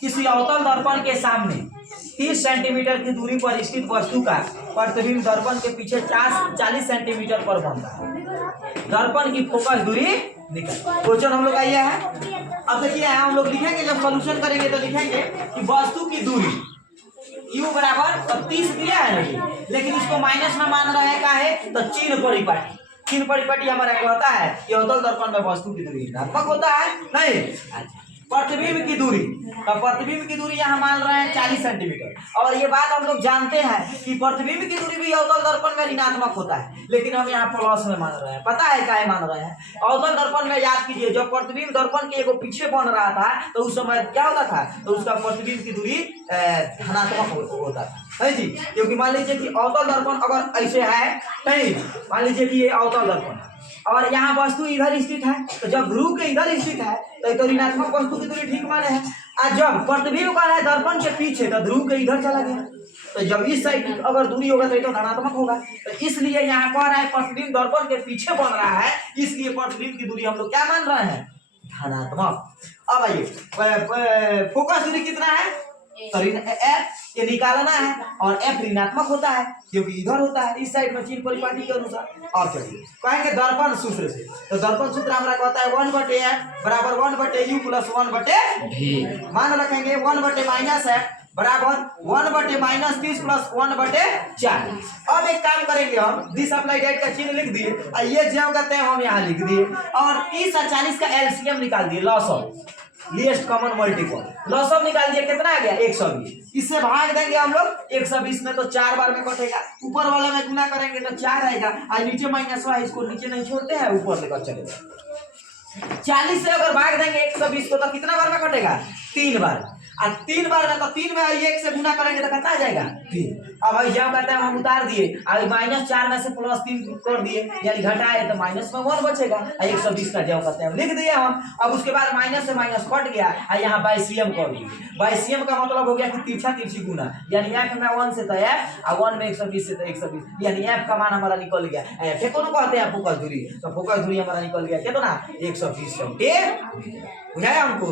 किसी अवतल दर्पण के सामने 30 सेंटीमीटर की दूरी पर स्थित वस्तु का प्रतिबिंब दर्पण के पीछे 40 सेंटीमीटर पर बनता है। दर्पण की फोकस दूरी निकल। क्वेश्चन हम लोग का यह है। अब देखिए हम लोग लिखेंगे, जब सॉल्यूशन करेंगे तो लिखेंगे कि वस्तु की दूरी u बराबर 30 दिया है नहीं, लेकिन इसको माइनस में मान रहा है क्या है, तो चिन्ह परिपाटी। चिन्ह परिपाटी हमारा कहता है कि अवतल दर्पण में वस्तु की दूरी ऋणात्मक होता है नहीं। प्रतिबिंब की दूरी, तो प्रतिबिंब की दूरी यहाँ मान रहे हैं 40 सेंटीमीटर। और ये बात हम लोग जानते हैं कि प्रतिबिंब की दूरी भी अवतल दर्पण में ऋणात्मक होता है, लेकिन हम यहाँ प्लस में मान रहे हैं। पता है क्या मान रहे हैं? अवतल दर्पण में याद कीजिए, जब प्रतिबिंब दर्पण के एगो पीछे बन रहा था तो उस समय क्या होता था, तो उसका प्रतिबिंब की दूरी धनात्मक होता था, है जी। क्योंकि मान लीजिए कि अवतल दर्पण अगर ऐसे है नहीं, मान लीजिए कि ये अवतल दर्पण है और यहाँ वस्तु इधर स्थित है, तो जब ध्रुव के इधर स्थित है तो ऋणात्मक वस्तु की दूरी ठीक माने है। और जब प्रतिबिंब का है दर्पण के पीछे तो ध्रुव के इधर चला गया, तो जब इस साइड अगर दूरी होगा तो ये तो धनात्मक होगा। तो इसलिए यहाँ कह रहा है प्रतिबिंब दर्पण के पीछे बन रहा है, इसलिए प्रतिबिंब की दूरी हम लोग क्या मान रहे हैं, धनात्मक। अब आइए फोकस दूरी कितना है, तो एफ ये निकालना है और एफ ऋणात्मक होता है क्योंकि इधर होता है, इस साइड में चिन्ह परिपाटी के अनुसार। और चलिए कहेंगे दर्पण सूत्र से, तो दर्पण सूत्र हमारा कहता है 1/f बराबर 1/u प्लस 1/v। मान रखेंगे 1/-f बराबर 1/-30 प्लस 1/40। अब एक काम करेंगे, हम दिस अप्लाई डेट का चिन्ह लिख दिए और ये ज्यों का त्यों हम यहाँ लिख दिए और 30 और 40 का एलसीएम निकाल दिए, लॉसम लीस्ट कॉमन मल्टीपल लॉसम निकाल दिया, कितना आ गया 120। इससे भाग देंगे हम लोग 120 में, तो 4 बार में कटेगा। ऊपर वाला में गुना करेंगे तो 4 आएगा और नीचे माइनस है, इसको नीचे नहीं छोड़ते हैं, ऊपर लेकर चलेगा। 40 से अगर भाग देंगे 120 को तो कितना बार में कटेगा, 3 बार। और 3 बार में तो 3 में 1 से गुना करेंगे तो कितना आ जाएगा 3। अब भाई जब कहते हैं हम उतार दिए, अब -4 में से +3 कर दिए यानी घटाए तो माइनस में 1 बचेगा। 120 का जब कहते हैं लिख दिए हम। अब उसके बाद माइनस से माइनस कट गया और यहाँ बाइसियम कर दिए। बाइसियम का मतलब हो गया कि तिरछा तिरछी गुना, यानी f में 1 से तो f और 1 में 120 से तो 120, यानी f का मान हमारा निकल गया। f को कहते हैं फोकस दूरी, तो फोकस दूरी हमारा निकल गया कितना 120 सेंटीमीटर। बुझाया हमको।